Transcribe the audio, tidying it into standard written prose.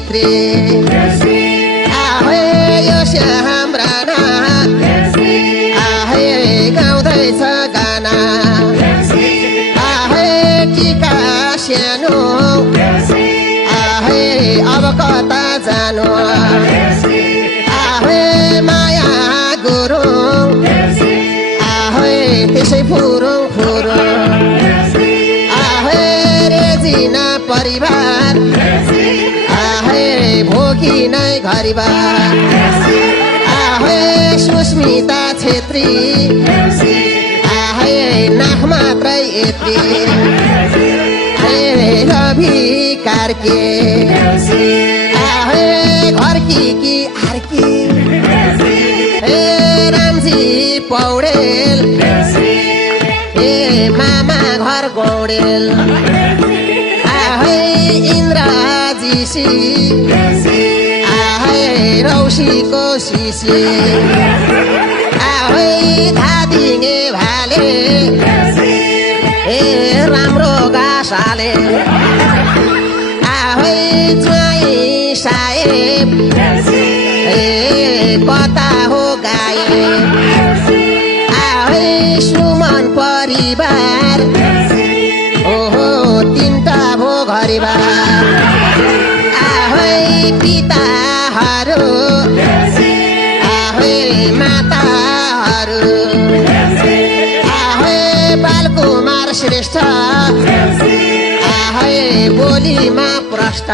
छेत्री आहे यो हाम्रा आहे गाउँदैछ गाना आहे टिका सानो आहे अब कता जानु आहे माया गुरुङ आहे त्यसै फुरुङ फुरुङ आहे रेजिना परिवार आहे भोगी नै घरिबार आहे सुस्मिता छेत्री आहे नाक मात्रै यत्री रवि कार्के आहे घरकी कि आर्की रामजी पौडेल मामा घर गौडेल आहे इन्द्रजीसी आहे रौसीको सिसी आहे धादिङे भाले राम्रो गासाले आहे ज्वाइँ साहेब कता हो गायब आहे सुमन परिवार ओहो तीनटा भो घरिबार आहे पिताहरू आहे माताहरू आहे बालकुमार श्रेष्ठ आहे बोलीमा प्रष्ट